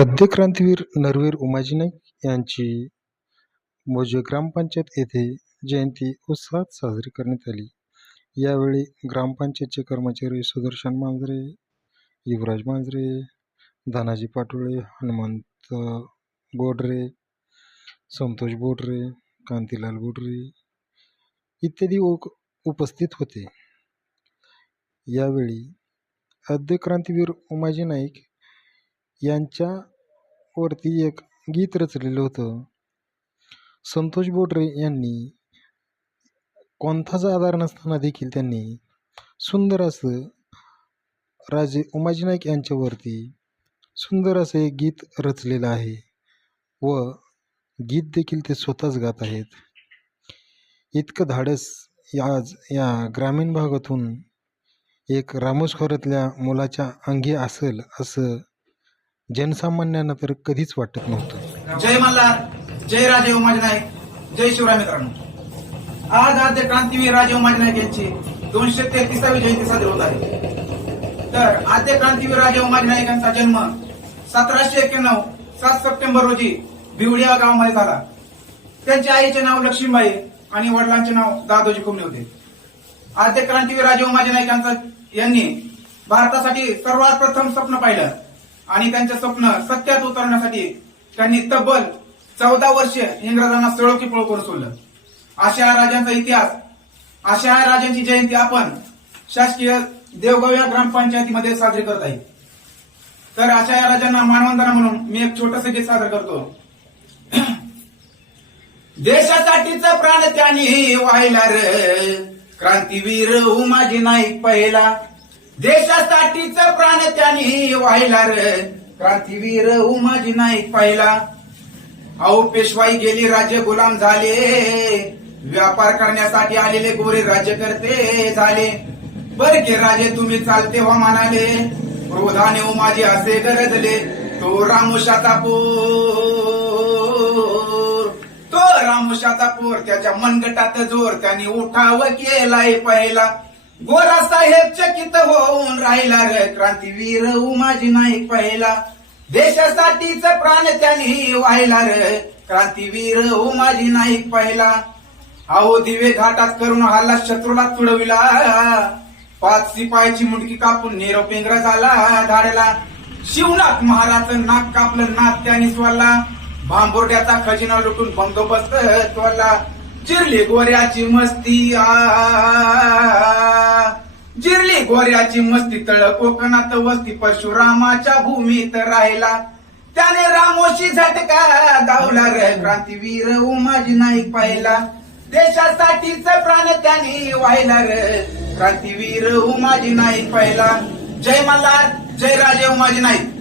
आद्य क्रांतीवीर नरवीर उमाजी नाईक यांची मोजे ग्रामपंचायत येथे जयंती उत्साहात साजरी करण्यात आली. यावेळी ग्रामपंचायतचे कर्मचारी सुदर्शन मांजरे युवराज मांजरे धनाजी पाटोळे हनुमंत बोडरे संतोष बोडरे कांतीलाल बोडरे इत्यादी उपस्थित होते. यावेळी आद्य क्रांतीवीर उमाजी नाईक यांच्यावरती एक गीत रचलेलं होतं. संतोष बोडरे यांनी कोणताच आधार नसताना देखील त्यांनी सुंदर असं राजे उमाजी नाईक यांच्यावरती सुंदर असं एक गीत रचलेलं आहे व गीत देखील ते स्वतःच गात आहेत. इतकं धाडस आज या ग्रामीण भागातून एक रामोस खोऱ्यातल्या मुलाच्या अंगी असेल असं जनसामान्यांना तर कधीच वाटत नव्हतं. जय मल्हार जय राजे उमाजी नाईक जय शिवराय मित्रांनो. आज आद्य क्रांतीवीर राजे उमाजी नाईक यांची दोनशे तेहतीसावी जयंती साजरी होत आहे. तर आद्य क्रांतीवीर राजे उमाजी नाईक यांचा जन्म सतराशे एक्क्याण्णव सात सप्टेंबर रोजी बिवडिया गावामध्ये झाला. त्यांच्या आईचे नाव लक्ष्मीबाई आणि वडिलांचे नाव दादोजी कुमणे होते. आद्य क्रांतीवीर राजे उमाजी नाईक यांनी भारतासाठी सर्वात प्रथम स्वप्न पाहिलं. आणि त्यांचे स्वप्न सत्यात उतरण्यासाठी त्यांनी तब्बल चौदा वर्षे इंग्रजांना सळोकी पळ करून सोडलं अशा राजांचा इतिहास अशा राजांची जयंती आपण शासकीय देवगाव या ग्रामपंचायतीमध्ये साजरी करत आहे. तर अशा या राजांना मानवंदना म्हणून मी एक छोटस गीत सादर करतो. देशासाठीचा प्राण त्यांनी व्हायला रे. क्रांतीवीर उमाजी नाईक पहिला. देशासाठीच प्राण त्यांनी व्हायला रे. क्रांतीवीर उमाजी नाईक पाहिला. अहो पेशवाई गेली राज्य गुलाम झाले. व्यापार करण्यासाठी आलेले गोरे राज्यकर्ते झाले. बर के राजे तुम्ही चालते हो म्हणाले. क्रोधाने उमाजी असे गरजले. तो रामुशाचा पोर तो रामुशाचा पोर त्याच्या मनगटात जोर त्यांनी उठाव केलाय पहिला. गोरा साहेब चकित राहिला रे क्रांतीवीर उमाजी नाईक पहिला. देशासाठीच प्राण त्यांनी व्हायला रे क्रांतीवीर उमाजी नाईक पहिला. अहो दिवे घाटात करून हल्ला शत्रूला तुडविला. पाच शिपायाची मुंडकी कापून नेरो पिंगरा झाला धाडला. शिवनाथ महाराज नाक कापलं नाक त्याने स्वरला भांबोर्ड्याचा खजिना लुटून बंदोबस्त त्वरला चिरली गोऱ्याची मस्ती आ. जिरली गोऱ्याची मस्ती तळ कोकणात वस्ती परशुरामाच्या भूमीत राहिला. त्याने रामोशी झटका धावला रे क्रांतीवीर उमाजी नाईक पाहिला. देशासाठीच प्राण त्यांनी व्हायला रे क्रांतीवीर उमाजी नाईक पाहिला. जय मल्हार जय राजे उमाजी नाईक.